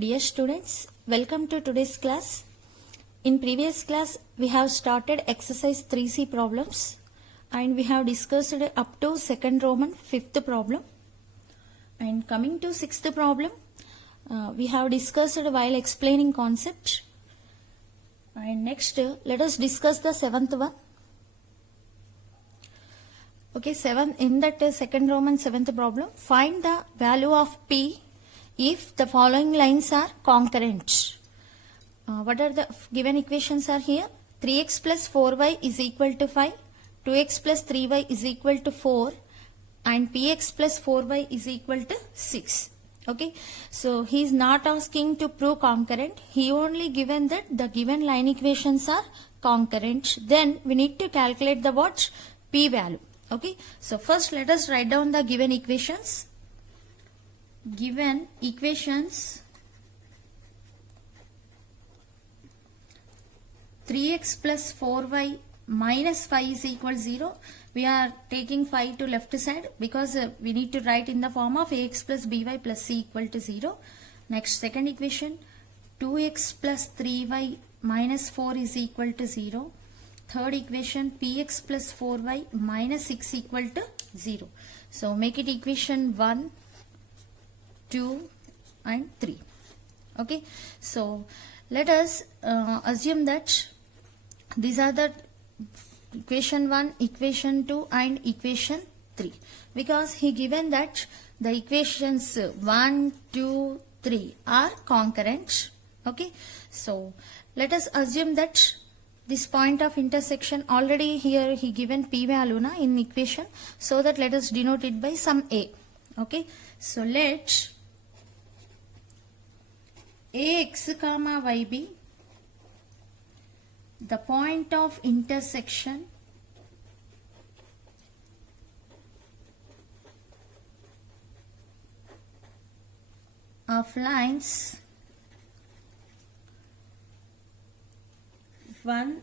Dear students, welcome to today's class. In previous class, we have started exercise 3C problems and we have discussed up to second Roman fifth problem. And coming to sixth problem, we have discussed while explaining concept. And next, let us discuss the seventh one. Okay, in that second Roman seventh problem, find the value of P if the following lines are concurrent. What are the given equations are here? 3x plus 4y is equal to 5, 2x plus 3y is equal to 4 and px plus 4y is equal to 6. Okay, so he is not asking to prove concurrent. He only given that the given line equations are concurrent. Then we need to calculate the what? P value. Okay, so first let us write down the given equations. Given equations 3x plus 4y minus 5 is equal to 0. We are taking 5 to left side because we need to write in the form of ax plus by plus c equal to 0. Next, second equation 2x plus 3y minus 4 is equal to 0. Third equation px plus 4y minus 6 equal to 0. So make it equation 1, 2 and 3. Okay, so let us assume that these are the equation 1, equation 2 and equation 3 because he given that the equations 1, 2, 3 are concurrent. Okay, so let us assume that this point of intersection already here he given p value na in equation, so that let us denote it by some a. Okay, so let ax comma y be the point of intersection of lines 1,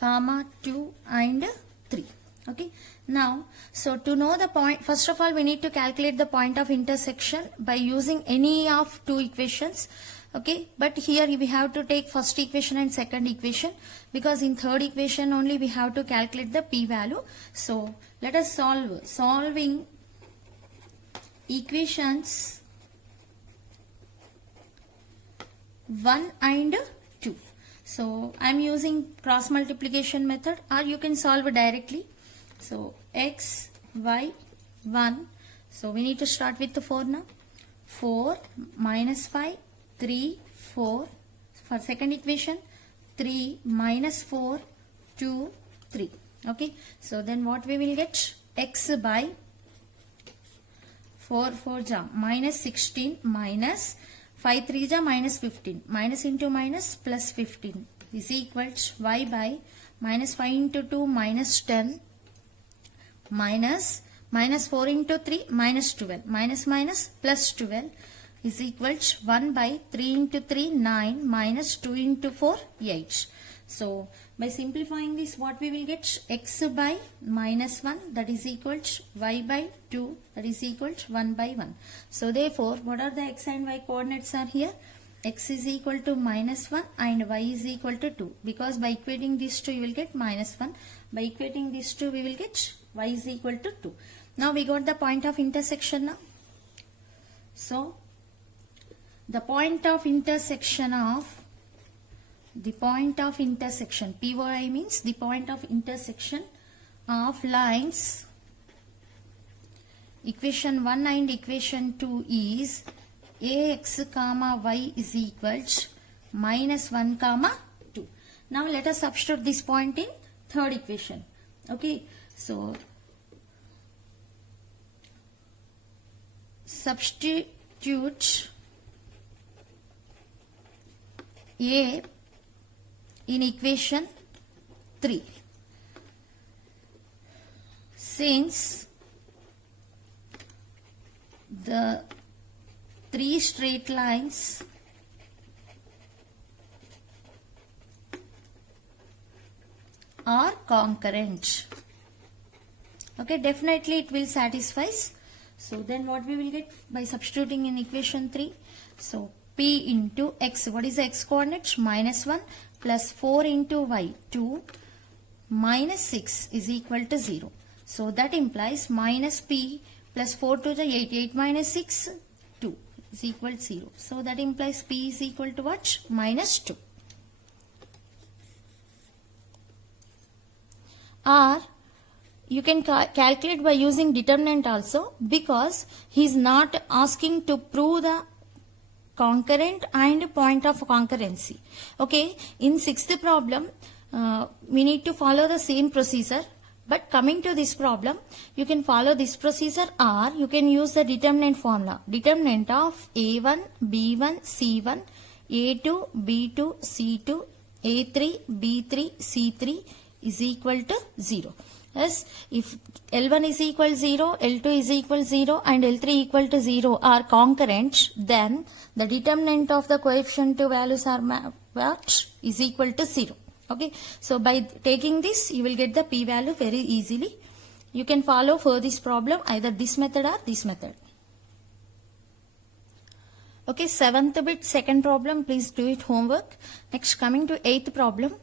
2 and 3. Okay, now so to know the point, first of all we need to calculate the point of intersection by using any of two equations. Okay, but here we have to take first equation and second equation because in third equation only we have to calculate the p value. So let us solving equations 1 and 2. So I am using cross multiplication method, or you can solve it directly. So x, y, 1. So we need to start with the 4 now. 4 minus 5, 3, 4. For second equation, 3 minus 4, 2, 3. Okay, so then what we will get? X by 4 ja minus 16 minus 5 3 ja minus 15. Minus into minus plus 15 is equal to y by minus 5 into 2 minus 10 minus 4 into 3 minus 12 minus plus 12 is equal to 1 by 3 into 3 9 minus 2 into 4 8. So by simplifying this, what we will get? X by minus 1 that is equal to y by 2 that is equal to 1 by 1. So therefore what are the x and y coordinates are here? X is equal to minus 1 and y is equal to 2 because by equating these two you will get minus 1. By equating these two we will get y is equal to 2. Now we got the point of intersection now. So the point of intersection PY means the point of intersection of lines equation 1 and equation 2 is ax comma y is equal to minus 1 comma 2. Now let us substitute this point in third equation. Okay, so substitute a in equation 3. Since the three straight lines are concurrent. Okay, definitely it will satisfy. So then what we will get by substituting in equation 3? So p into x. What is the x coordinate? Minus 1 plus 4 into y, 2 minus 6 is equal to 0. So that implies minus p plus 4 to the 8, 8 minus 6, 2 is equal to 0. So that implies p is equal to what? Minus 2. Or you can calculate by using determinant also, because he is not asking to prove the concurrent and point of concurrency. Okay, in sixth problem we need to follow the same procedure, but coming to this problem you can follow this procedure, or you can use the determinant formula. Determinant of a1 b1 c1 a2 b2 c2 a3 b3 c3 is equal to 0. Yes, if L1 is equal to 0, L2 is equal to 0 and L3 equal to 0 are concurrent, then the determinant of the coefficient values are what? Is equal to 0. Okay, so by taking this you will get the p value very easily. You can follow for this problem either this method or this method. Okay, 7th bit second problem, please do it homework. Next, coming to 8th problem,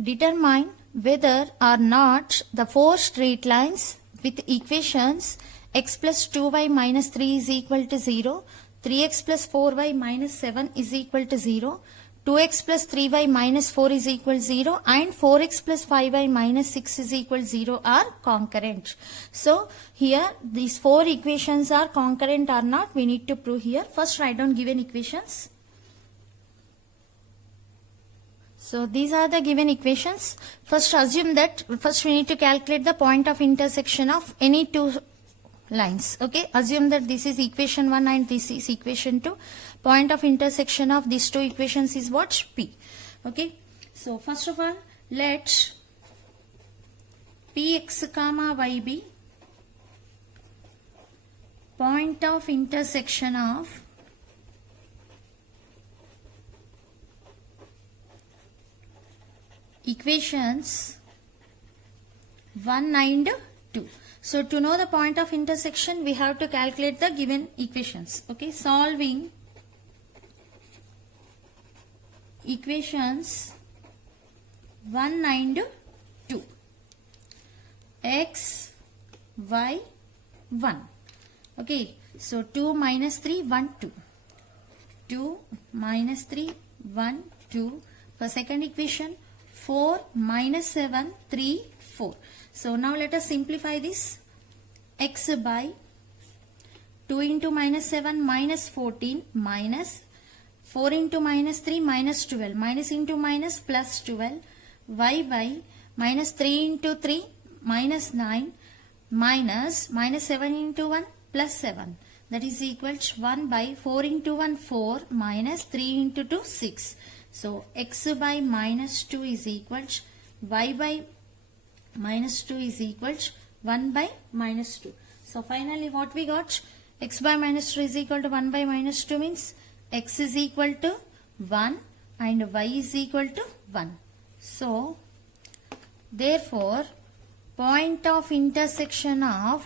determine whether or not the four straight lines with equations x plus 2y minus 3 is equal to 0, 3x plus 4y minus 7 is equal to 0, 2x plus 3y minus 4 is equal to 0 and 4x plus 5y minus 6 is equal to 0 are concurrent. So here these four equations are concurrent or not, we need to prove here. First write down given equations. So these are the given equations. First assume that, first we need to calculate the point of intersection of any two lines. Okay, assume that this is equation 1 and this is equation 2. Point of intersection of these two equations is what? P. Okay, so first of all let px comma y be point of intersection of equations 1 and 2. So to know the point of intersection we have to calculate the given equations. Okay, solving equations 1 and 2. X, y, 1. Okay, so 2 minus 3, 1, 2. 2 minus 3, 1, 2. For second equation, 4 minus 7, 3, 4. So now let us simplify this. X by 2 into minus 7 minus 14 minus 4 into minus 3 minus 12 minus into minus plus 12. Y by minus 3 into 3 minus 9 minus 7 into 1 plus 7. That is equal to 1 by 4 into 1 4 minus 3 into 2 6. So x by minus 2 is equal to y by minus 2 is equal to 1 by minus 2. So finally what we got? X by minus 2 is equal to 1 by minus 2 means x is equal to 1 and y is equal to 1. So therefore point of intersection of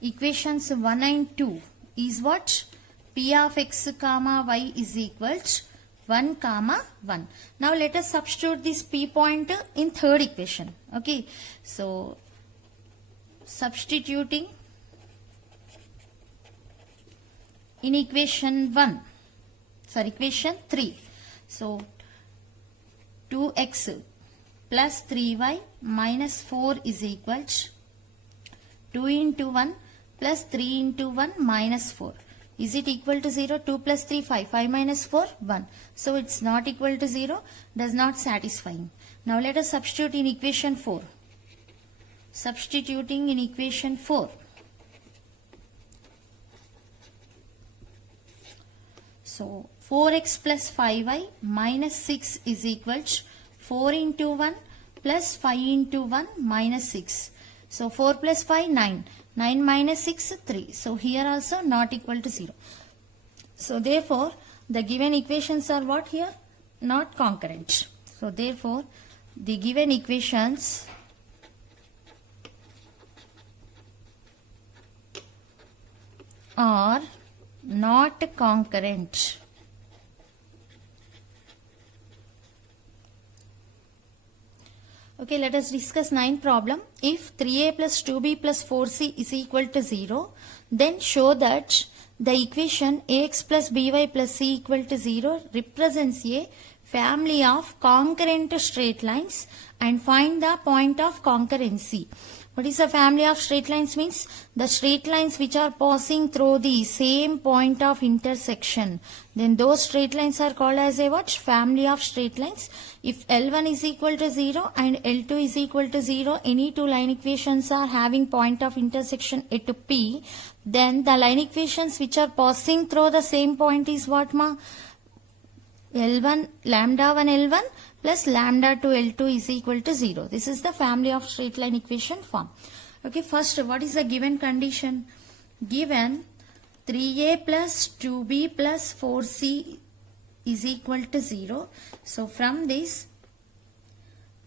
equations 1 and 2 is what? P of x comma y is equal to 1 comma 1. Now let us substitute this p point in third equation. Okay, so substituting in equation 3. So 2x plus 3y minus 4 is equal to 2 into 1 plus 3 into 1 minus 4. Is it equal to 0? 2 plus 3, 5. 5 minus 4, 1. So it's not equal to 0. Does not satisfying. Now let us substitute in equation 4. Substituting in equation 4. So 4x plus 5y minus 6 is equal to 4 into 1 plus 5 into 1 minus 6. So 4 plus 5, 9. 9 minus 6, 3. So here also not equal to 0. So therefore the given equations are what here? Not concurrent. So therefore the given equations are not concurrent. Okay, let us discuss 9th problem. If 3a plus 2b plus 4c is equal to 0, then show that the equation ax plus by plus c equal to 0 represents a family of concurrent straight lines and find the point of concurrency. What is a family of straight lines means? The straight lines which are passing through the same point of intersection. Then those straight lines are called as a what? Family of straight lines. If L1 is equal to 0 and L2 is equal to 0, any two line equations are having point of intersection at P, then the line equations which are passing through the same point is what ma? L1, lambda 1 L1 plus lambda 2 L2 is equal to 0. This is the family of straight line equation form. Okay, first what is the given condition? Given 3a plus 2b plus 4c is equal to 0. So from this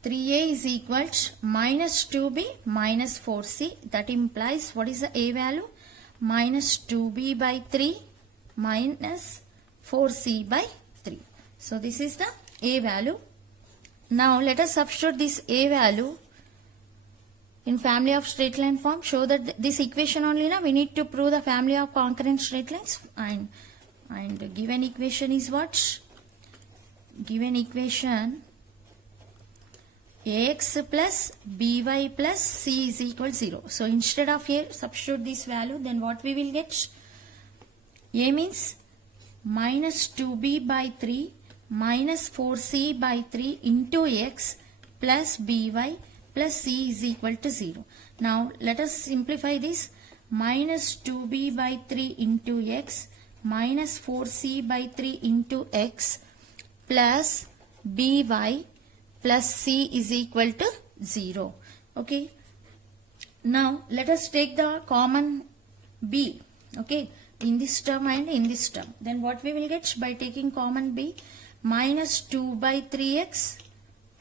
3a is equal to minus 2b minus 4c. That implies what is the a value? Minus 2b by 3 minus 4c by 3. So this is the a value. Now let us substitute this a value in family of straight line form. Show that this equation only now we need to prove the family of concurrent straight lines, and given equation is what? Given equation ax plus by plus c is equal to 0. So instead of here substitute this value, then what we will get? A means minus 2b by 3 minus 4c by 3 into x plus by plus c is equal to 0. Now let us simplify this. Minus 2b by 3 into x minus 4c by 3 into x plus by plus c is equal to 0. Okay. Now let us take the common b. Okay. In this term and in this term. Then what we will get by taking common b? Minus 2 by 3x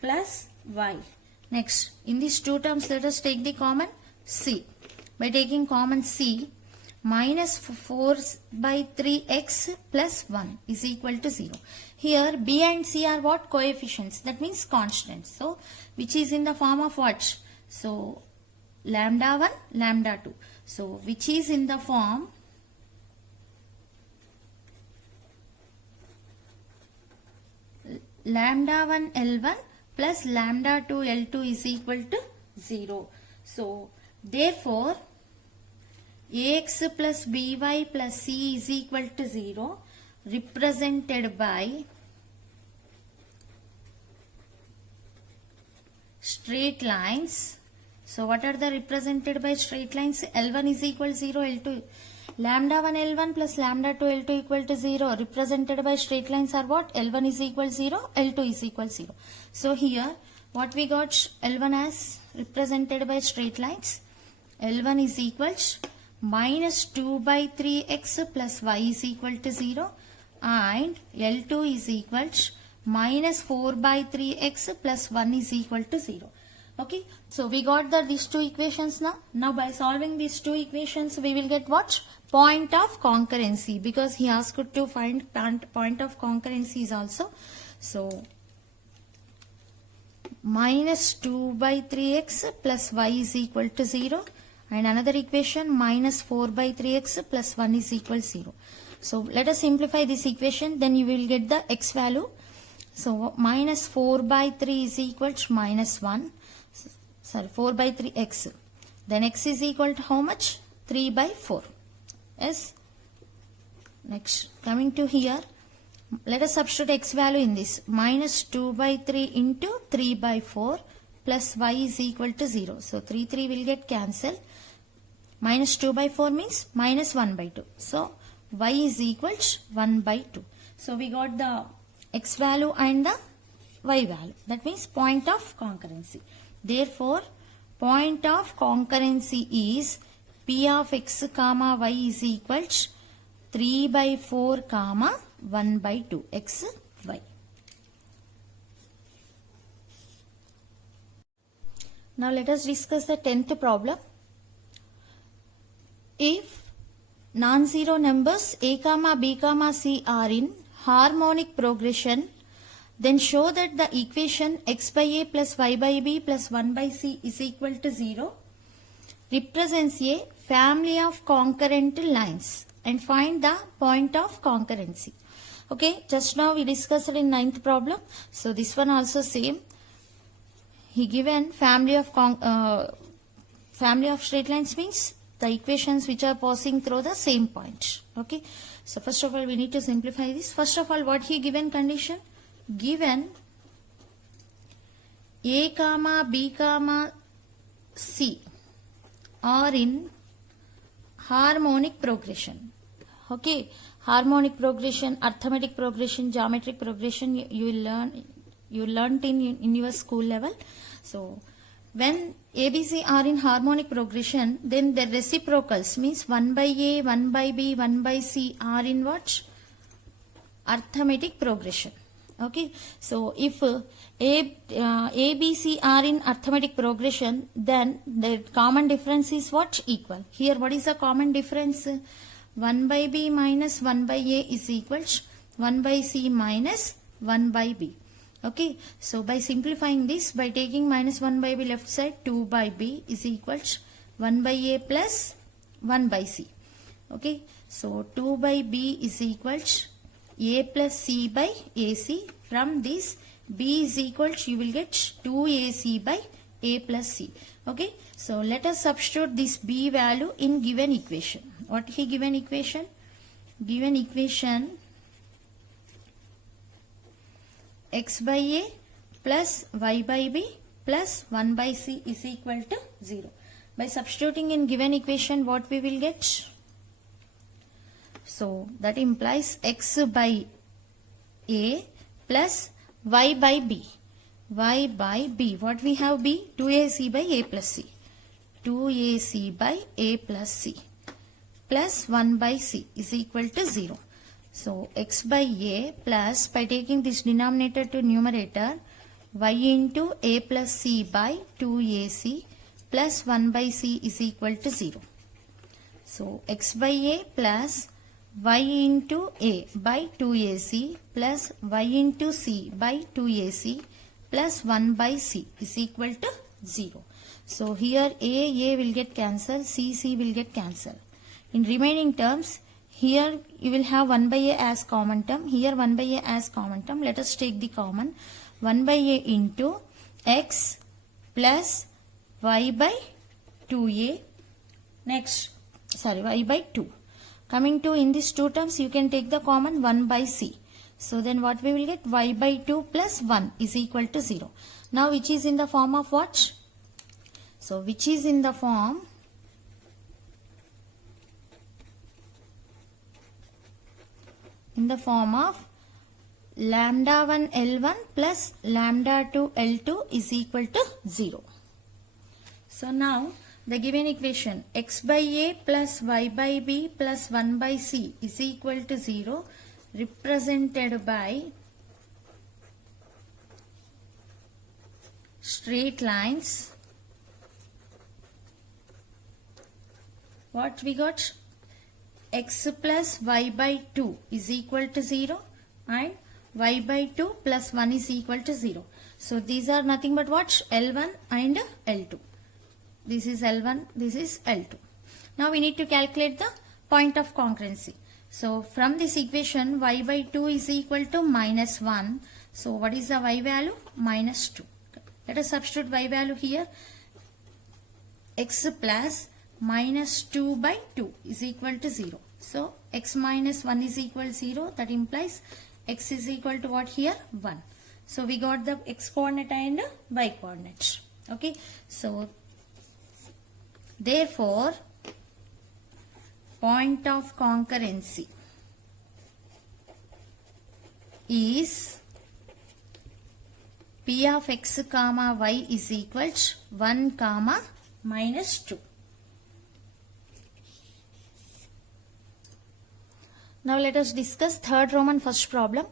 plus y. Next, in these two terms, let us take the common c. By taking common c, minus 4 by 3x plus 1 is equal to 0. Here, b and c are what? Coefficients. That means constants. So, which is in the form of what? So, lambda 1, lambda 2. So, which is in the form lambda 1 L1 plus lambda 2 L2 is equal to 0. So, therefore, ax plus by plus c is equal to 0 represented by straight lines. So, what are the represented by straight lines? L1 is equal to 0, L2 lambda 1 L1 plus lambda 2 L2 equal to 0 represented by straight lines are what? L1 is equal to 0, L2 is equal to 0. So here what we got? L1 as represented by straight lines. L1 is equal to minus 2 by 3x plus y is equal to 0 and L2 is equal to minus 4 by 3x plus 1 is equal to 0. Okay, so we got these two equations now. Now by solving these two equations we will get what? Point of concurrency, because he asked to find point of concurrency is also. So minus 2 by 3x plus y is equal to 0 and another equation minus 4 by 3x plus 1 is equal to 0. So let us simplify this equation, then you will get the x value. So minus 4 by 3 is equal to minus 1. Sorry, 4 by 3 x. Then x is equal to how much? 3 by 4. Yes. Next, coming to here, let us substitute x value in this. Minus 2 by 3 into 3 by 4 plus y is equal to 0. So 3 will get cancelled. Minus 2 by 4 means minus 1 by 2. So y is equal to 1 by 2. So we got the x value and the y value. That means point of concurrency. Therefore, point of concurrency is P of x comma y is equal to 3 by 4 comma 1 by 2 x y. Now let us discuss the 10th problem. If non-zero numbers a comma b comma c are in harmonic progression, then show that the equation x by a plus y by b plus 1 by c is equal to 0 represents a family of concurrent lines and find the point of concurrency. Okay, just now we discussed in ninth problem. So this one also same. He given family of straight lines means the equations which are passing through the same point. Okay, so first of all we need to simplify this. First of all, what he given condition? Given a comma b comma c are in harmonic progression. Okay, harmonic progression, arithmetic progression, geometric progression you learned in your school level. So when ABC are in harmonic progression, then the reciprocals means 1 by A, 1 by B, 1 by C are in what? Arithmetic progression. Okay, so if ABC are in arithmetic progression, then the common difference is what? Equal. Here what is the common difference? 1 by B minus 1 by A is equals 1 by C minus 1 by B. Okay, so by simplifying this, by taking minus 1 by B left side, 2 by B is equals 1 by A plus 1 by C. Okay, so 2 by B is equals A plus C by AC. From this, B is equals, you will get 2AC by A plus C. Okay, so let us substitute this B value in given equation. What he given equation? Given equation x by A plus y by B plus 1 by C is equal to 0. By substituting in given equation, what we will get? So that implies x by A plus y by B. Y by B. What we have B? 2AC by A plus C. 2AC by A plus C plus 1 by C is equal to 0. So x by A plus, by taking this denominator to numerator, y into A plus C by 2AC plus 1 by C is equal to 0. So x by A plus y into A by 2AC plus y into C by 2AC plus 1 by C is equal to 0. So here A will get cancelled, C will get cancelled. In remaining terms, here you will have 1 by A as common term, here 1 by A as common term. Let us take the common. 1 by A into x plus y by 2A. Next, y by 2. Coming to in these two terms, you can take the common 1 by C. So then what we will get? Y by 2 plus 1 is equal to 0. Now which is in the form of what? So which is in the form of lambda 1 L1 plus lambda 2 L2 is equal to 0. So now the given equation x by A plus y by B plus 1 by C is equal to 0 represented by straight lines. What we got? X plus y by 2 is equal to 0 and y by 2 plus 1 is equal to 0. So these are nothing but what? L1 and L2. This is L1, this is L2. Now we need to calculate the point of concurrency. So from this equation, y by 2 is equal to minus 1. So what is the y value? Minus 2. Let us substitute y value here. X plus minus 2 by 2 is equal to 0. So x minus 1 is equal to 0. That implies x is equal to what here? 1. So we got the x coordinate and y coordinate. Okay. So therefore, point of concurrency is P of x comma y is equal to 1 comma minus 2. Now let us discuss third Roman first problem.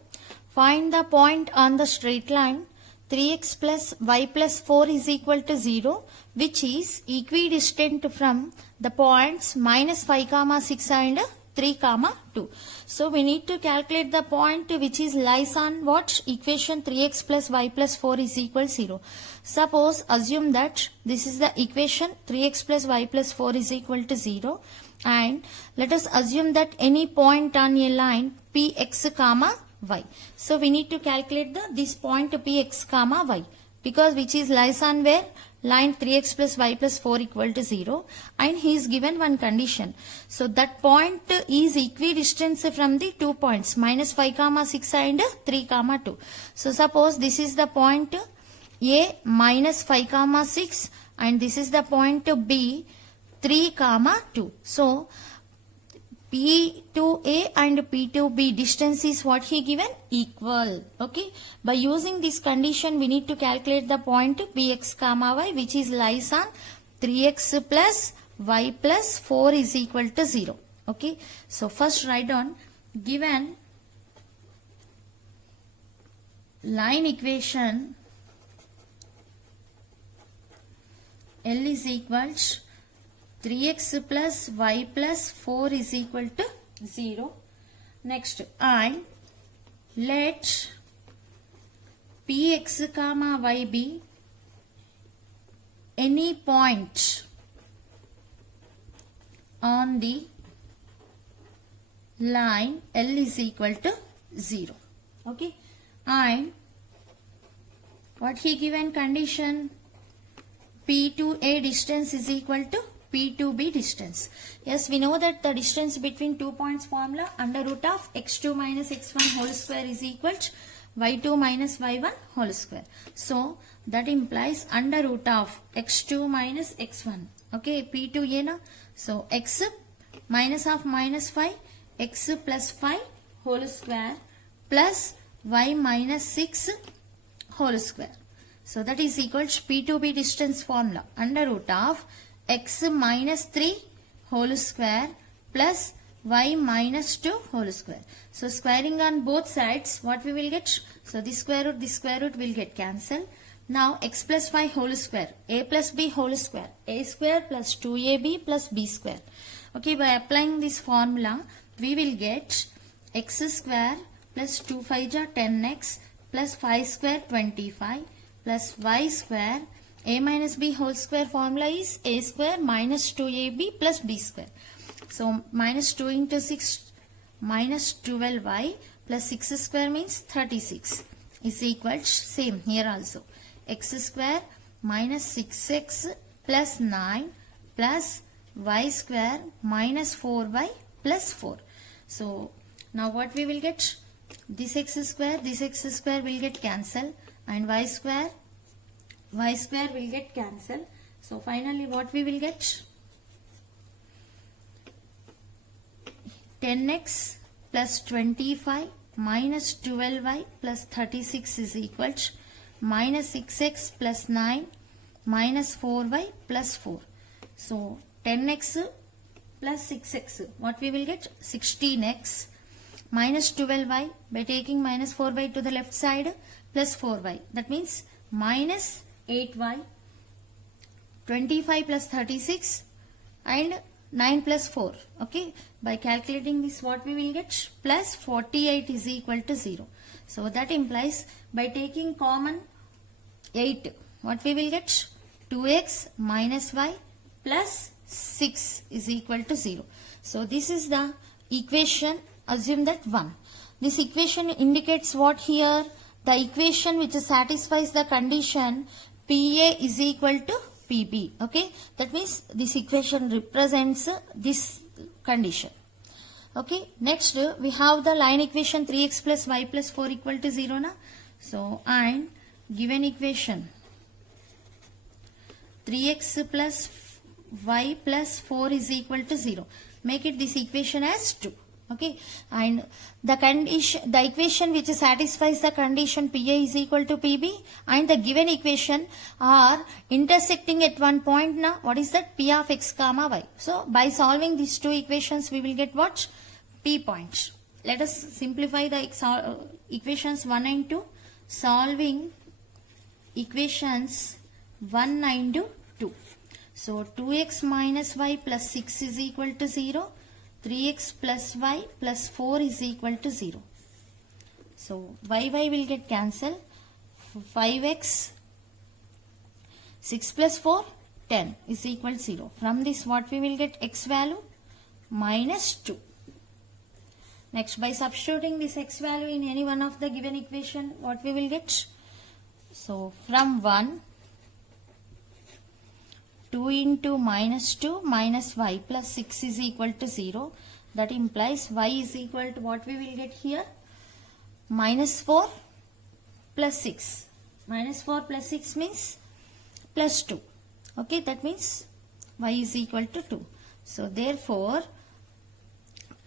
Find the point on the straight line 3x plus y plus 4 is equal to 0, which is equidistant from the points minus 5 comma 6 and 3 comma 2. So we need to calculate the point which is lies on what? Equation 3x plus y plus 4 is equal 0. Suppose assume that this is the equation 3x plus y plus 4 is equal to 0, and let us assume that any point on a line px comma y. So we need to calculate this point px comma y, because which is lies on where? Line 3x plus y plus 4 equal to 0, and he is given one condition. So that point is equidistant from the 2 points minus 5 comma 6 and 3 comma 2. So suppose this is the point A minus 5 comma 6, and this is the point B 3 comma 2. So P to A and P to B distance is what he given? Equal. Okay. By using this condition, we need to calculate the point Px comma y, which is lies on 3x plus y plus 4 is equal to 0. Okay. So first write down, given line equation L is equal to 3x plus y plus 4 is equal to 0. Next, and let px comma y be any point on the line L is equal to 0. Okay, and what he given condition? P to A distance is equal to P to B distance. Yes, we know that the distance between 2 points formula under root of x2 minus x1 whole square is equal to y2 minus y1 whole square. So that implies under root of x2 minus x1. Okay, P to A na. So x minus of minus 5, x plus 5 whole square plus y minus 6 whole square. So that is equal to P to B distance formula under root of x minus 3 whole square plus y minus 2 whole square. So squaring on both sides, what we will get? So this square root will get cancelled. Now x plus 5 whole square, a plus b whole square, a square plus 2ab plus b square. Okay, by applying this formula, we will get x square plus 2 5 ja 10x plus 5 square 25 plus y square. A minus b whole square formula is a square minus 2ab plus b square. So minus 2 into 6 minus 12y plus 6 square means 36 is equal to same here also. X square minus 6x plus 9 plus y square minus 4y plus 4. So now what we will get? This x square will get cancelled, and y square will get cancelled. So finally what we will get? 10x plus 25 minus 12y plus 36 is equal to minus 6x plus 9 minus 4y plus 4. So 10x plus 6x, what we will get? 16x minus 12y, by taking minus 4y to the left side, plus 4y. That means minus 8y, 25 plus 36 and 9 plus 4. Okay, by calculating this, what we will get? Plus 48 is equal to 0. So that implies by taking common 8, what we will get? 2x minus y plus 6 is equal to 0. So this is the equation. Assume that 1. This equation indicates what here? The equation which satisfies the condition PA is equal to PB. Okay, that means this equation represents this condition. Okay, next we have the line equation 3x plus y plus 4 equal to 0 na. So and given equation 3x plus y plus 4 is equal to 0. Make it this equation as 2. Okay, and the condition, the equation which satisfies the condition PA is equal to PB, and the given equation are intersecting at one point now. What is that? P of x comma y. So by solving these two equations, we will get what? P points. Let us simplify the equations 1 and 2. Solving equations 1 and 2. So 2x minus y plus 6 is equal to 0. 3x plus y plus 4 is equal to 0. So y will get cancelled. 5x 6 plus 4 10 is equal to 0. From this what we will get? X value minus 2. Next, by substituting this x value in any one of the given equation, what we will get? So from 1, 2 into minus 2 minus y plus 6 is equal to 0. That implies y is equal to what we will get here? Minus 4 plus 6. Minus 4 plus 6 means plus 2. Okay, that means y is equal to 2. So therefore,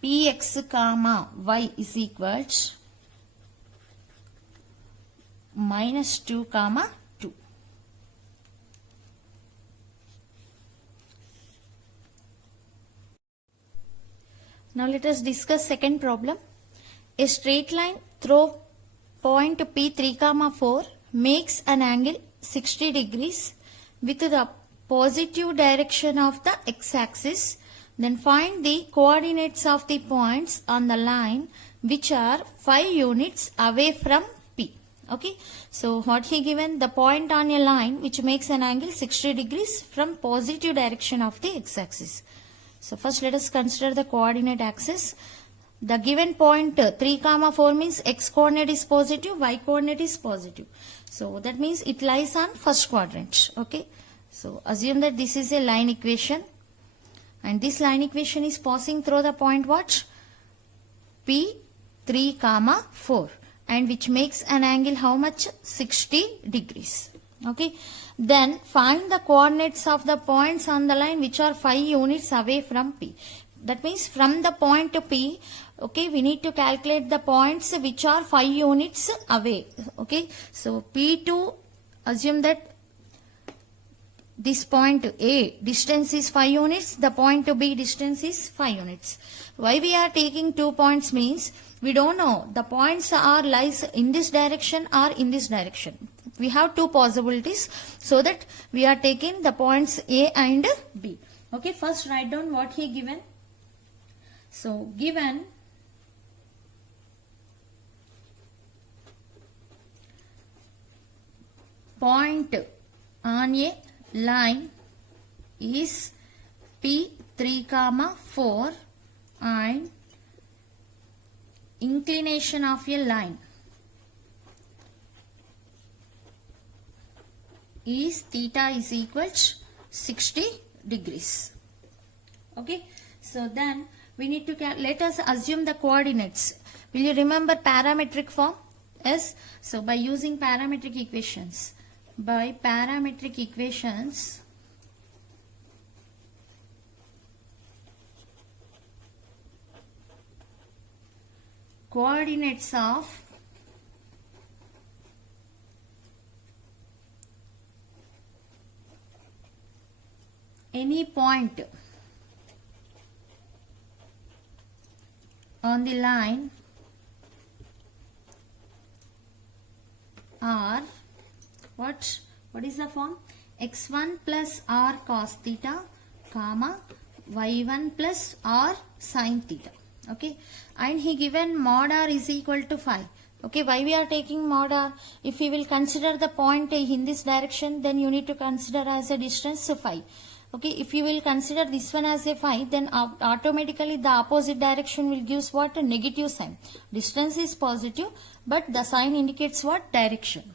px comma y is equal to minus 2 comma 2. Now let us discuss second problem. A straight line through point P3 comma 4 makes an angle 60 degrees with the positive direction of the x-axis. Then find the coordinates of the points on the line which are 5 units away from P. Okay, so what he given? The point on a line which makes an angle 60 degrees from positive direction of the x-axis. So first let us consider the coordinate axis. The given point 3 comma 4 means x coordinate is positive, y coordinate is positive. So that means it lies on first quadrant. Okay, so assume that this is a line equation. And this line equation is passing through the point what? P3 comma 4, and which makes an angle how much? 60 degrees. Okay. Then find the coordinates of the points on the line which are 5 units away from P. That means from the point P, okay, we need to calculate the points which are 5 units away. Okay. So P2, assume that this point A distance is 5 units, the point to B distance is 5 units. Why we are taking 2 points means we don't know the points are lies in this direction or in this direction. We have 2 possibilities, so that we are taking the points A and B. Okay, first write down what he given. So given point on a line is P3 comma 4 and inclination of a line is theta is equal to 60 degrees. Okay, so then we need to let us assume the coordinates. Will you remember parametric form? Yes. So by using parametric equations, coordinates of any point on the line are what is the form? x1 plus r cos theta comma y1 plus r sin theta. Okay, and he given mod r is equal to 5. Okay, why we are taking mod r? If we will consider the point in this direction, then you need to consider as a distance 5. Okay, if you will consider this one as a 5, then automatically the opposite direction will give what? A negative sign. Distance is positive, but the sign indicates what? Direction.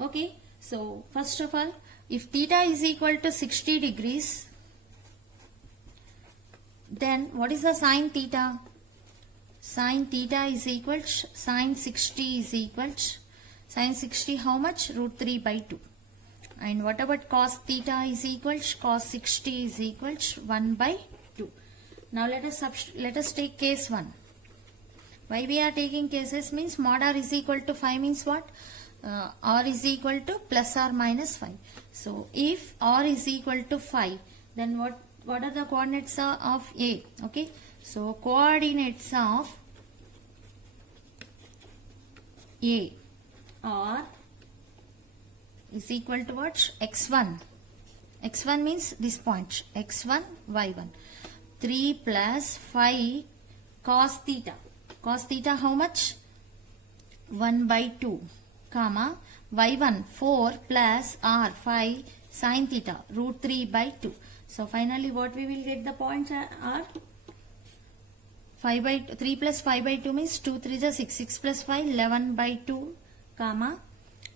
Okay, so first of all, if theta is equal to 60 degrees, then what is the sine theta? Sine theta is equal to sine 60 is equal to sine 60 how much? Root 3 by 2. And what about cos theta is equal to cos 60 is equal to 1 by 2. Now let us take case 1. Why we are taking cases means mod r is equal to 5 means what? R is equal to plus or minus 5. So if r is equal to 5, then what are the coordinates of A? Okay, so coordinates of A are is equal to what? x1. x1 means this point. x1, y1. 3 plus 5 cos theta. Cos theta how much? 1 by 2, comma, y1 4 plus r 5 sin theta root 3 by 2. So finally what we will get the points are 3 plus 5 by 2 means 2 3 is 6, 6 plus 5 11 by 2, comma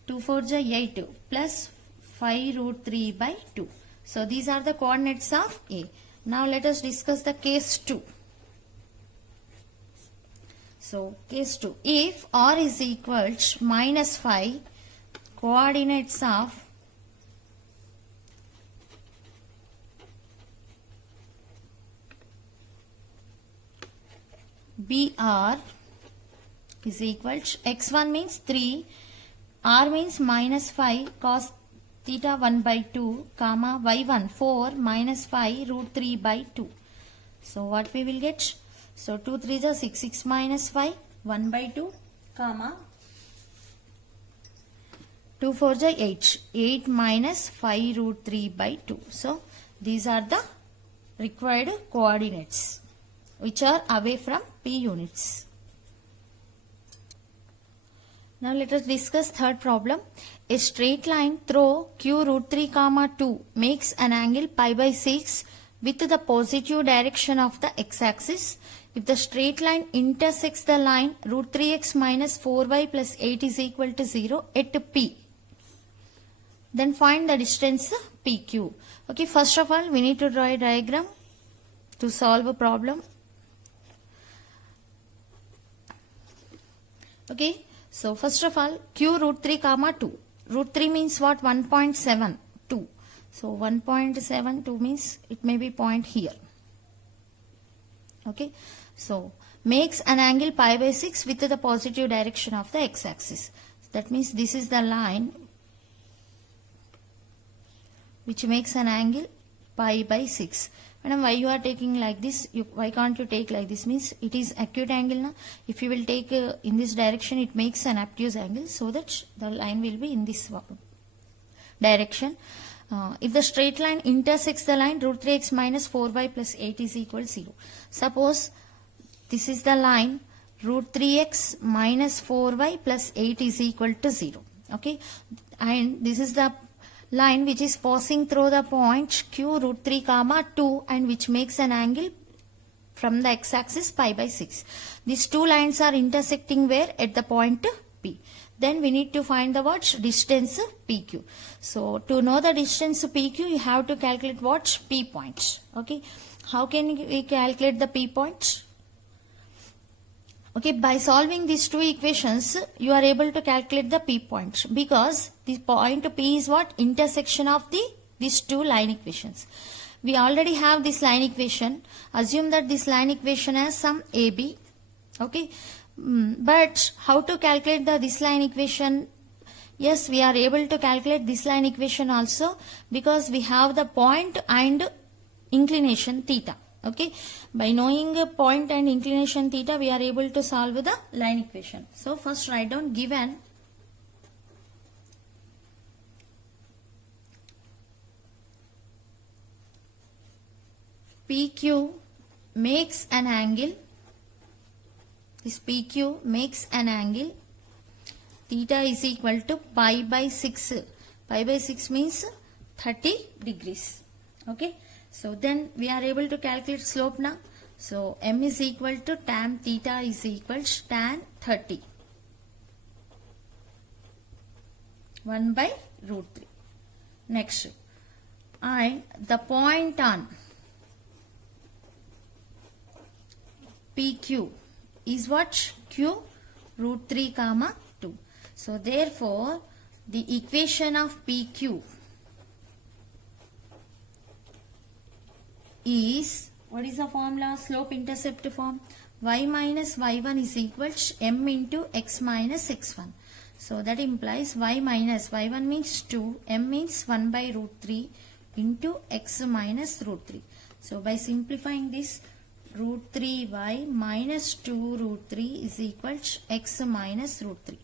2 4 is 8 plus 5 root 3 by 2. So these are the coordinates of A. Now let us discuss the case 2. So case 2, if r is equal to minus 5, coordinates of BR is equal to x1 means 3, r means minus 5 cos theta 1 by 2, comma y1 4 minus 5 root 3 by 2. So what we will get? So 2 3 is 6, 6 minus 5 1 by 2, comma 2 4 is 8, 8 minus 5 root 3 by 2. So these are the required coordinates which are away from P units. Now let us discuss third problem. A straight line through q root 3 comma 2 makes an angle pi by 6 with the positive direction of the x-axis. If the straight line intersects the line root 3x minus 4y plus 8 is equal to 0 at P, then find the distance PQ. Okay, first of all we need to draw a diagram to solve a problem. Okay, so first of all q root 3 comma 2. Root 3 means what? 1.72. So 1.72 means it may be point here. Okay, so makes an angle pi by 6 with the positive direction of the x-axis. That means this is the line which makes an angle pi by 6. Madam, why you are taking like this? Why can't you take like this? Means it is acute angle na? If you will take in this direction, it makes an obtuse angle, so that the line will be in this direction. If the straight line intersects the line root 3x minus 4y plus 8 is equal to 0. Suppose this is the line root 3x minus 4y plus 8 is equal to 0. Okay, and this is the line which is passing through the point q root 3 comma 2 and which makes an angle from the x-axis pi by 6. These two lines are intersecting where? At the point P. Then we need to find the what? Distance PQ. So to know the distance PQ, you have to calculate what? P points. Okay, how can we calculate the P points? Okay, by solving these two equations, you are able to calculate the P points, because the point P is what? Intersection of these two line equations. We already have this line equation. Assume that this line equation has some AB. Okay, but how to calculate this line equation? Yes, we are able to calculate this line equation also, because we have the point and inclination theta. Okay, by knowing a point and inclination theta, we are able to solve the line equation. So first write down given PQ makes an angle. This PQ makes an angle theta is equal to pi by 6. Pi by 6 means 30 degrees. Okay, so then we are able to calculate slope now. So m is equal to tan theta is equal to tan 30. 1 by root 3. Next, and the point on PQ is what? Q root 3 comma 2. So therefore the equation of PQ is, what is the formula? Slope intercept form. Y minus y1 is equal to m into x minus x1. So that implies y minus y1 means 2, m means 1 by root 3 into x minus root 3. So by simplifying this, root 3y minus 2 root 3 is equal to x minus root 3.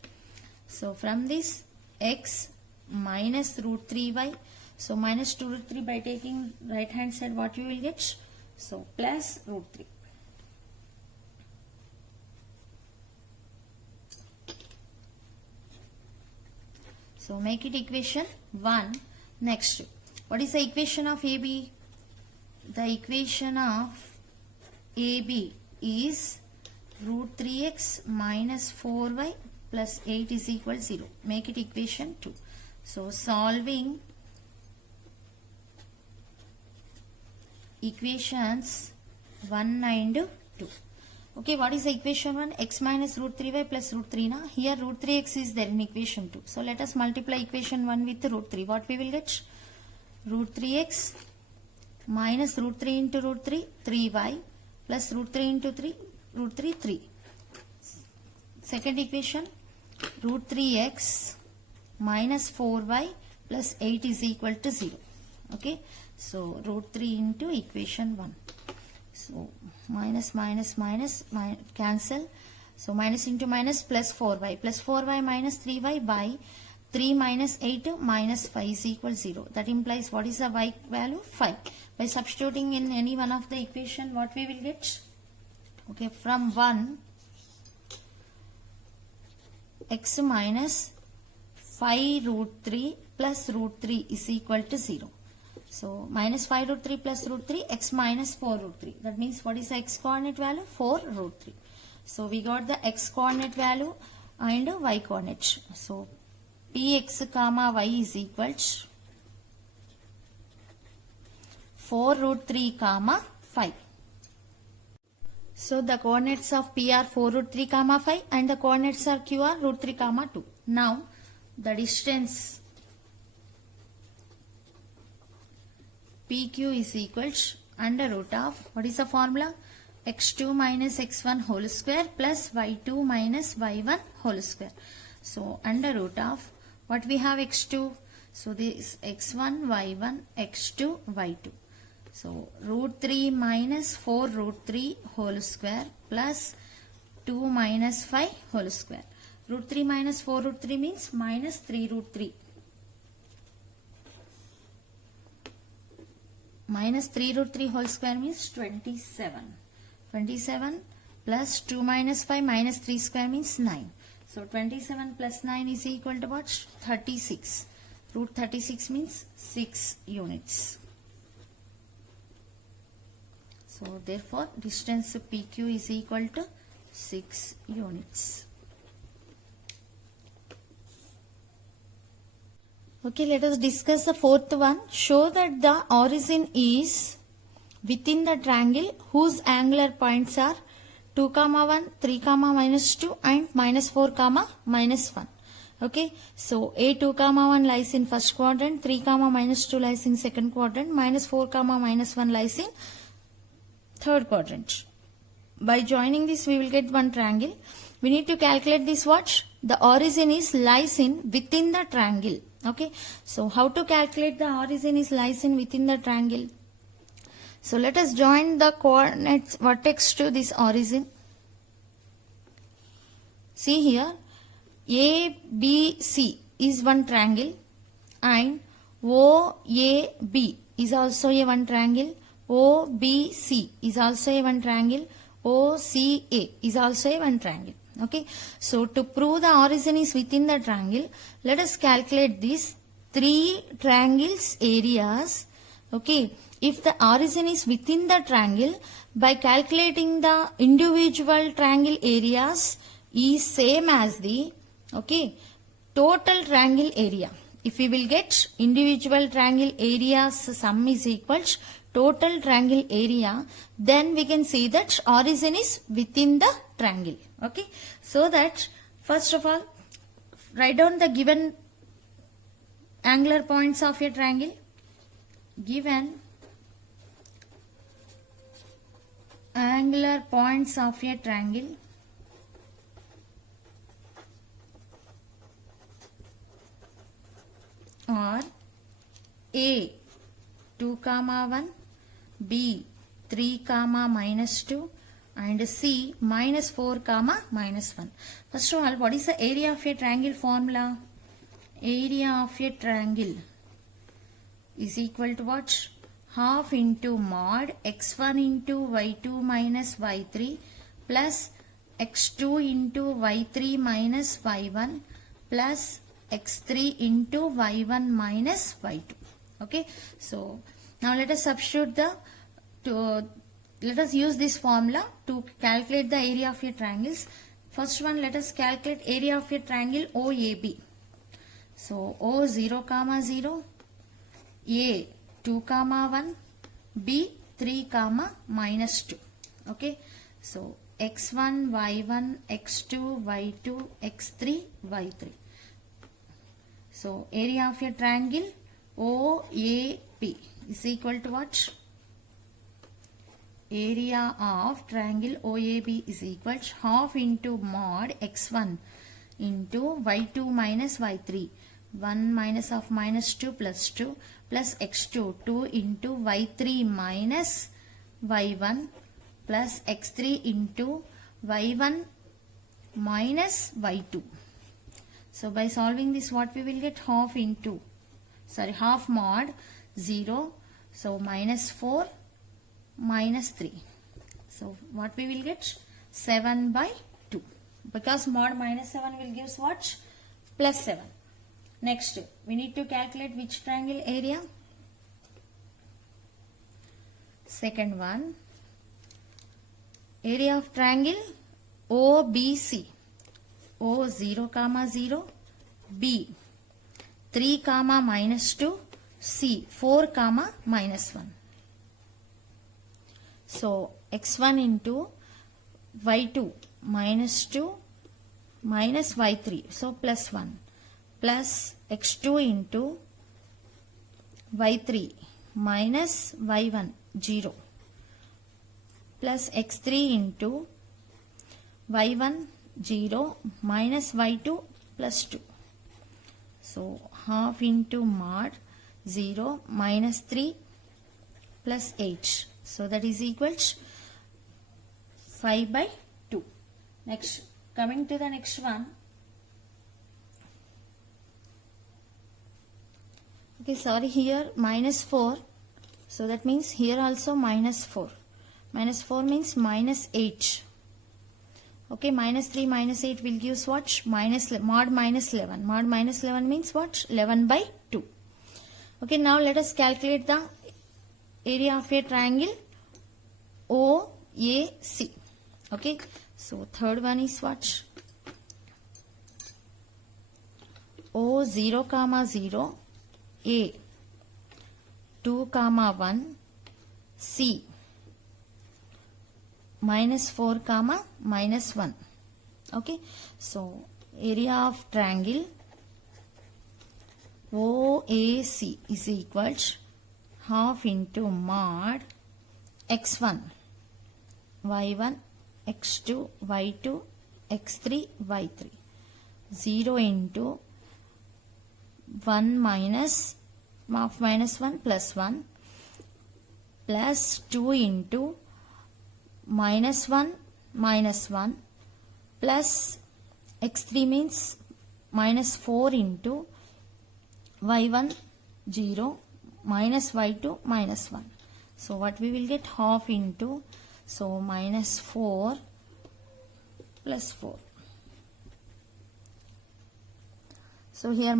So from this, x minus root 3y. So minus 2 root 3 by taking right hand side, what you will get? So plus root 3. So make it equation 1. Next, what is the equation of AB? The equation of AB is root 3x minus 4y plus 8 is equal to 0. Make it equation 2. So solving equations 1 and 2. Okay, what is the equation 1? X minus root 3y plus root 3. Na? Here root 3x is there in equation 2. So let us multiply equation 1 with root 3. What we will get? Root 3x minus root 3 into root 3, 3y plus root 3 into 3, root 3, 3. Second equation, root 3x minus 4y plus 8 is equal to 0. Okay, so root 3 into equation 1. So minus cancel. So minus into minus plus 4y. Plus 4y minus 3y by 3 minus 8 minus 5 is equal to 0. That implies what is the y value? 5. By substituting in any one of the equation, what we will get? Okay, from 1, x minus 5 root 3 plus root 3 is equal to 0. So minus 5 root 3 plus root 3, x minus 4 root 3. That means what is the x coordinate value? 4 root 3. So we got the x coordinate value and y coordinate. So px comma y is equal to 4 root 3 comma 5. So the coordinates of p are 4 root 3 comma 5 and the coordinates of q are root 3 comma 2. Now the distance PQ is equal to under root of, what is the formula? X2 minus X1 whole square plus Y2 minus Y1 whole square. So under root of, what we have X2? So this X1, Y1, X2, Y2. So root 3 minus 4 root 3 whole square plus 2 minus 5 whole square. Root 3 minus 4 root 3 means minus 3 root 3. Minus 3 root 3 whole square means 27. 27 plus 2 minus 5 minus 3 square means 9. So 27 plus 9 is equal to what? 36. Root 36 means 6 units. So therefore distance PQ is equal to 6 units. Okay, let us discuss the fourth one. Show that the origin is within the triangle whose angular points are 2, 1, 3, minus 2 and minus 4, minus 1. Okay, so A 2, 1 lies in first quadrant, 3, minus 2 lies in second quadrant, minus 4, minus 1 lies in third quadrant. By joining this, we will get one triangle. We need to calculate this what? The origin is lies in within the triangle. Okay, so how to calculate the origin is lies in within the triangle? So let us join the coordinates vertex to this origin. See here, ABC is one triangle and OAB is also a one triangle. OBC is also a one triangle. OCA is also a one triangle. Okay, so to prove the origin is within the triangle, let us calculate these three triangles areas. Okay, if the origin is within the triangle, by calculating the individual triangle areas is same as the total triangle area. If we will get individual triangle areas sum is equal to total triangle area, then we can say that origin is within the triangle. Okay, so that first of all write down the given angular points of a triangle. Given angular points of a triangle are A 2, 1, B 3, minus 2 and C minus 4, minus 1. First of all, what is the area of a triangle formula? area of a triangle is equal to what? Half into mod x1 into y2 minus y3 plus x2 into y3 minus y1 plus x3 into y1 minus y2. Okay, so now let us substitute let us use this formula to calculate the area of a triangles. First one, let us calculate area of a triangle OAB. So O 0, 0, A 2, 1, B 3, -2. Okay, so x1, y1, x2, y2, x3, y3. So area of a triangle OAP is equal to what? Area of triangle OAB is equal to half into mod x1 into y2 minus y3, 1 minus of -2 plus 2 plus x2, 2 into y3 minus y1 plus x3 into y1 minus y2. So by solving this, what we will get? Half mod 0, so -4 -3. So what we will get? 7/2. Because mod -7 will give us what? +7. Next, we need to calculate which triangle area? Second one, area of triangle OBC. O 0, 0, B 3, -2, C 4, -1. So x1 into y2 -2 minus y3, so +1 plus x2 into y3 minus y1 0 plus x3 into y1 0 minus y2 plus 2. So half into mod 0 minus 3 plus 8. So that is equal to 5/2. Next, coming to the next one. Okay, sorry, here -4. So that means here also -4. -4 means -8. Okay, -3 -8 will give us what? Mod -11. Mod -11 means what? 11/2. Okay, now let us calculate the area of a triangle OAC. Okay, so third one is what? O 0, 0, A 2, 1, C -4, -1. Okay, so area of triangle OAC is equal to half into mod x1, y1, x2, y2, x3, y3. 0 into 1 minus of -1 plus 1 plus 2 into -1 minus 1 plus x3 means -4 into y1 0 minus y2 minus 1. So what we will get? Half into, so -4 plus 4. So here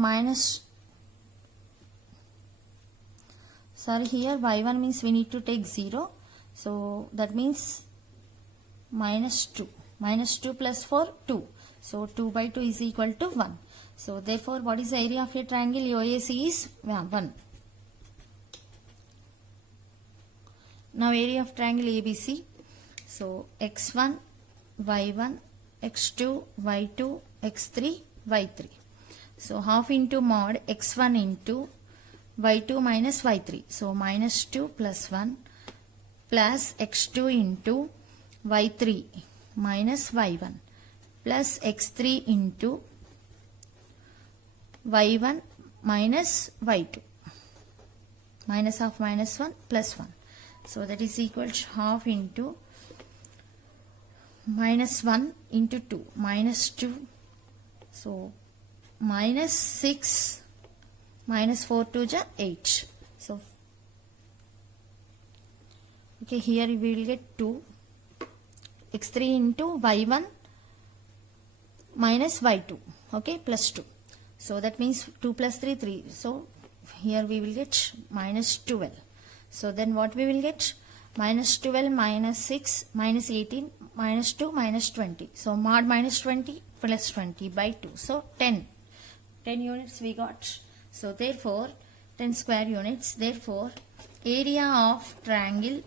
here y1 means we need to take 0. So that means -2. -2 plus 4, 2. So 2/2 is equal to 1. So therefore, what is the area of a triangle OAC is 1. Now area of triangle ABC. So x1, y1, x2, y2, x3, y3. So half into mod x1 into y2 minus y3. So -2 plus 1 plus x2 into y3 minus y1 plus x3 into y1 minus y2. Minus of -1 plus 1. So that is equal to half into -1 into 2. -2. So minus 6 minus 4 to the 8. So okay, here we will get 2 x3 into y1 minus y2, okay, plus 2. So that means 2 plus 3, 3. So here we will get minus 12. So then what we will get? Minus 12 minus 6 minus 18 minus 2 minus 20. So mod minus 20 plus 20 by 2. So 10 units we got. So therefore 10 square units. Therefore area of triangle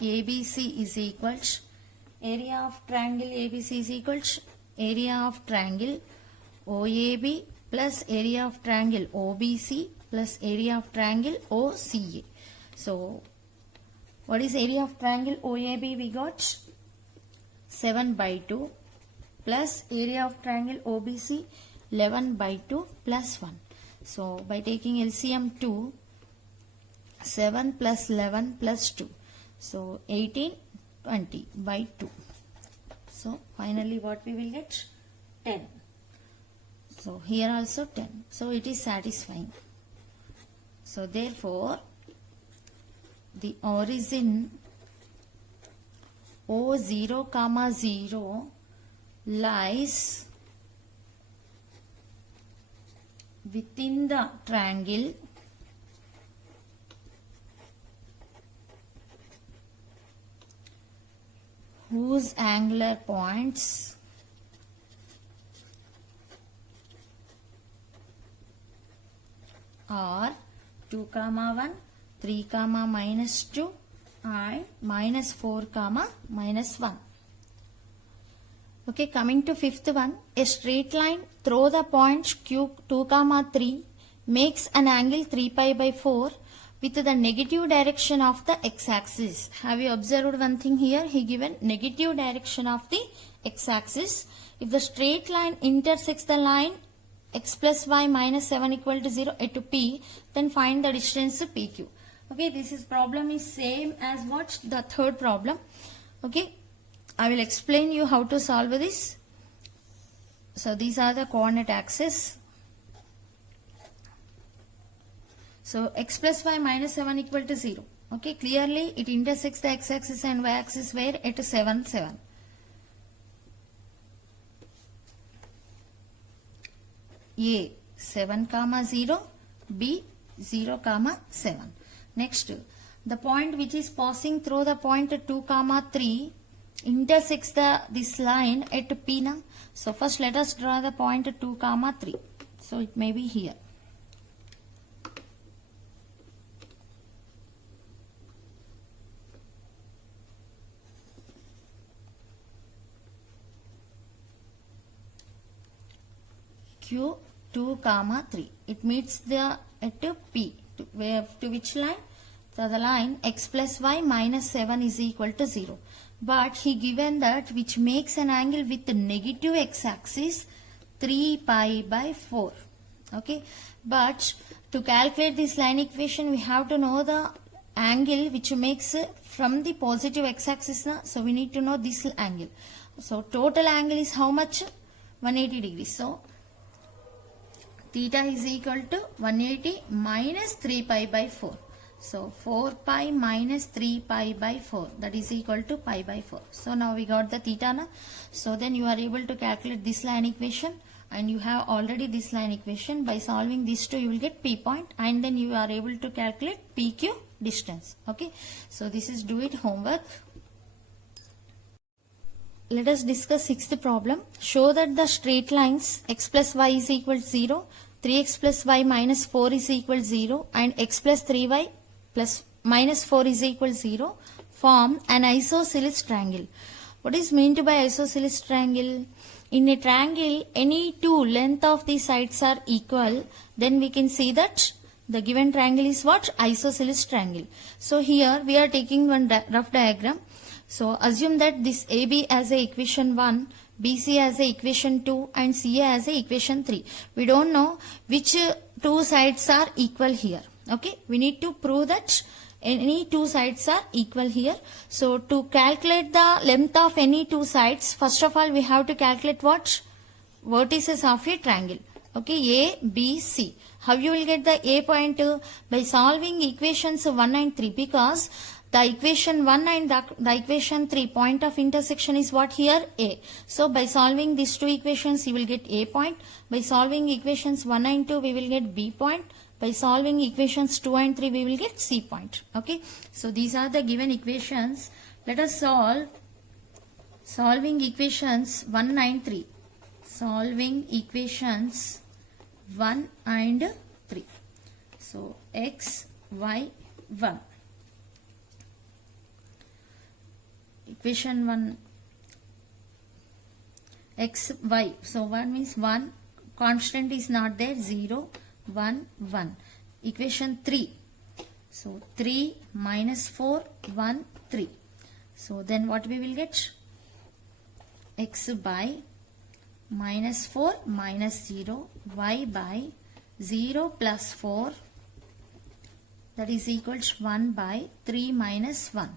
ABC is equal to area of triangle ABC is equal to area of triangle OAB plus area of triangle OBC plus area of triangle OCA. So what is area of triangle OAB? We got 7 by 2 plus area of triangle OBC 11 by 2 plus 1. So by taking LCM 2, 7 plus 11 plus 2. So 18, 20 by 2. So finally what we will get? 10. So here also 10. So it is satisfying. So therefore the origin O0, 0 lies within the triangle whose angular points are 2, 1, 3, minus 2 and minus 4, minus 1. Okay, coming to fifth one, a straight line through the points Q 2, 3 makes an angle 3 pi by 4 with the negative direction of the x-axis. Have you observed one thing here? He given negative direction of the x-axis. If the straight line intersects the line x plus y minus 7 equal to 0 at P, then find the distance PQ. Okay, this is problem is same as what the third problem. Okay, I will explain you how to solve this. So these are the coordinate axes. So x plus y minus 7 equal to 0. Okay, clearly it intersects the x-axis and y-axis where at 7, 7. A 7, 0, B 0, 7. Next, the point which is passing through the point 2, 3 intersects this line at P. Now, so first let us draw the point 2, 3. So it may be here. Q 2, 3. It meets the at P. To which line? So the line x plus y minus 7 is equal to 0. But he given that which makes an angle with the negative x-axis 3 pi by 4. Okay. But to calculate this line equation, we have to know the angle which makes from the positive x-axis. So we need to know this angle. So total angle is how much? 180 degrees. So theta is equal to 180 minus 3 pi by 4. So 4 pi minus 3 pi by 4, that is equal to pi by 4. So now we got the theta na. So then you are able to calculate this line equation, and you have already this line equation. By solving these two you will get P point, and then you are able to calculate PQ distance. Okay, so this is do it homework. Let us discuss sixth problem. Show that the straight lines x plus y is equal to 0, 3x plus y minus 4 is equal to 0, and x plus 3y plus minus 4 is equal to 0 form an isosceles triangle. What is meant by isosceles triangle? In a triangle, any two length of the sides are equal, then we can see that the given triangle is what? Isosceles triangle. So here we are taking one rough diagram. So assume that this AB as a equation 1, BC as a equation 2, and CA as a equation 3. We don't know which two sides are equal here. Okay, we need to prove that any two sides are equal here. So to calculate the length of any two sides, first of all we have to calculate what? Vertices of a triangle. Okay, A, B, C. How you will get the A point? By solving equations 1 and 3, because the equation 1 and the equation 3 point of intersection is what here? A. So by solving these two equations you will get A point. By solving equations 1 and 2 we will get B point. By solving equations 2 and 3 we will get C point. Okay. So these are the given equations. Let us solving equations 1 and 3. Solving equations 1 and 3. So x, y, 1. Equation 1 x, y. So 1 means 1. Constant is not there. 0, 1, 1. Equation 3. So 3 minus 4, 1, 3. So then what we will get? X by minus 4 minus 0, y by 0 plus 4, that is equal to 1 by 3 minus 1.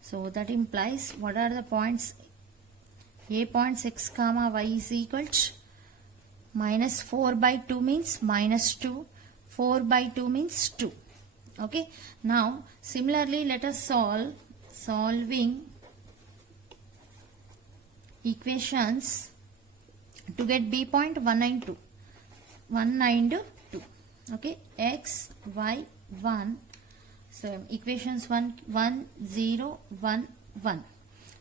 So that implies what are the points? A points x comma y is equal to minus 4 by 2 means minus 2, 4 by 2 means 2. Okay. Now similarly let us solving equations to get B point 1 and 2. 1 and 2. Okay. X, y, 1. So equations 1, 0, 1, 1.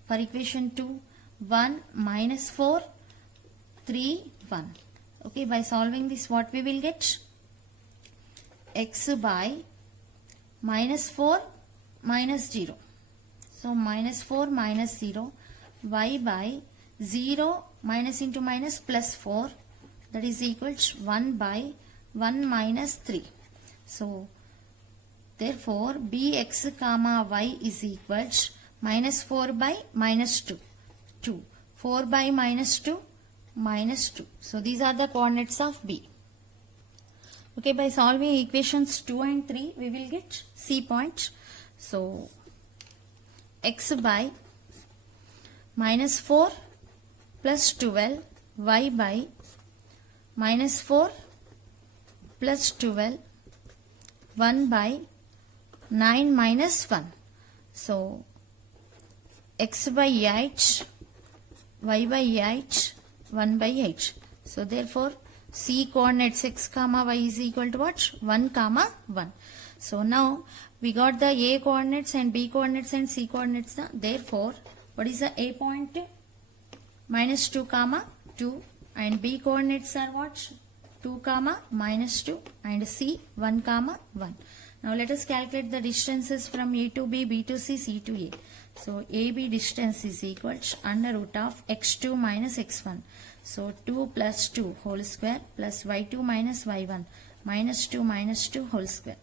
For equation 2, 1 minus 4, 3, 1. Okay. By solving this what we will get? X by minus 4 minus 0. So minus 4 minus 0. Y by 0 minus into minus plus 4, that is equal to 1 by 1 minus 3. So therefore bx comma y is equal to minus 4 by minus 2, 2. 4 by minus 2, minus 2. So these are the coordinates of B. Okay, by solving equations 2 and 3 we will get C point. So x by minus 4 plus 12, y by minus 4 plus 12, 1 by 9 minus 1. So x by 8, y by 8, 1 by 8. So therefore C coordinates x comma y is equal to what? 1 comma 1. So now we got the A coordinates and B coordinates and C coordinates. Therefore what is the A point? Minus 2 comma 2, and B coordinates are what? 2 comma minus 2, and C 1 comma 1. Now let us calculate the distances from A to B, B to C, C to A. So AB distance is equal to under root of x2 minus x1. So 2 plus 2 whole square plus y2 minus y1 minus 2 whole square.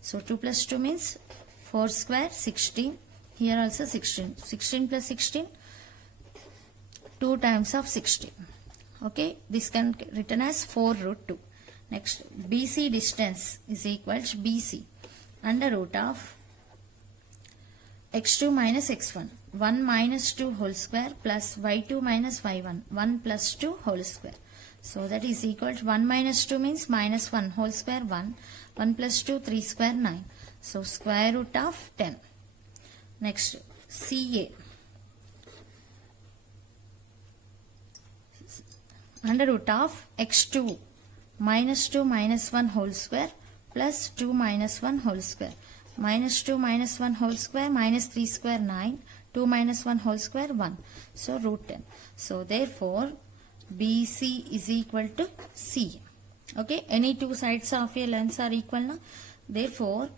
So 2 plus 2 means 4 square 16. Here also 16. 16 plus 16, 2 times of 16. Okay, this can written as 4 root 2. Next, BC distance is equal to BC under root of x2 minus x1. 1 minus 2 whole square plus y2 minus y1. 1 plus 2 whole square. So that is equal to 1 minus 2 means minus 1 whole square 1. 1 plus 2 3 square 9. So square root of 10. Next, CA. Under root of x2 minus 2 minus 1 whole square plus 2 minus 1 whole square. Minus 2 minus 1 whole square minus 3 square 9. 2 minus 1 whole square 1. So root 10. So therefore BC is equal to C. Okay, any two sides of a length are equal now. Therefore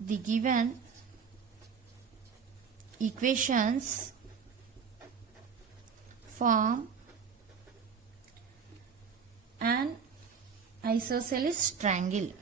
the given equations form an isosceles triangle.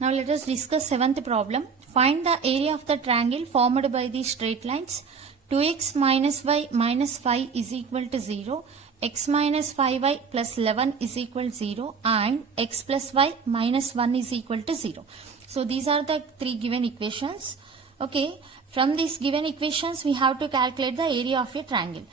Now let us discuss seventh problem. Find the area of the triangle formed by the straight lines 2x minus y minus 5 is equal to 0, x minus 5y plus 11 is equal to 0 and x plus y minus 1 is equal to 0. So these are the three given equations. Okay, from these given equations we have to calculate the area of a triangle.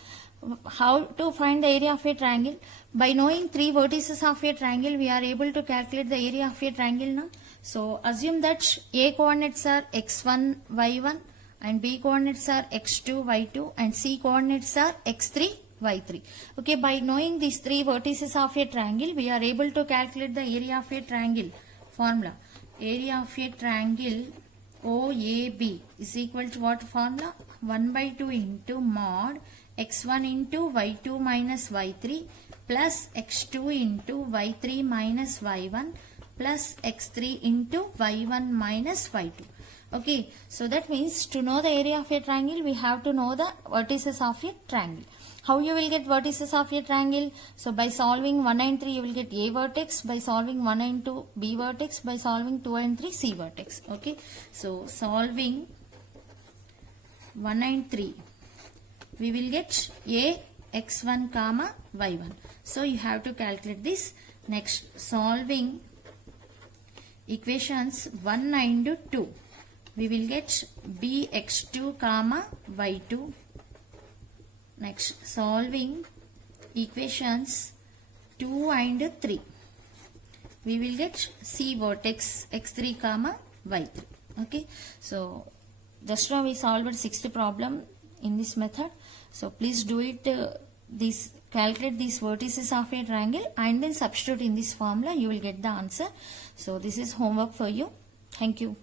How to find the area of a triangle? By knowing three vertices of a triangle, we are able to calculate the area of a triangle now. So assume that A coordinates are x1, y1 and B coordinates are x2, y2 and C coordinates are x3, y3. Okay, by knowing these three vertices of a triangle, we are able to calculate the area of a triangle. Formula. Area of a triangle OAB is equal to what formula? 1 by 2 into mod x1 into y2 minus y3 plus x2 into y3 minus y1 plus x3 into y1 minus y2. Okay, so that means to know the area of a triangle, we have to know the vertices of a triangle. How you will get vertices of a triangle? So by solving 1 and 3, you will get A vertex. By solving 1 and 2, B vertex. By solving 2 and 3, C vertex. Okay, so solving 1 and 3, we will get A x1 comma y1. So you have to calculate this. Next, solving equations 1 and 2, we will get B x2 comma y2. Next, solving equations 2 and 3, we will get C vertex x3 comma y3. Okay, so just now we solved sixth problem in this method. So please do it. Calculate these vertices of a triangle and then substitute in this formula. You will get the answer. So this is homework for you. Thank you.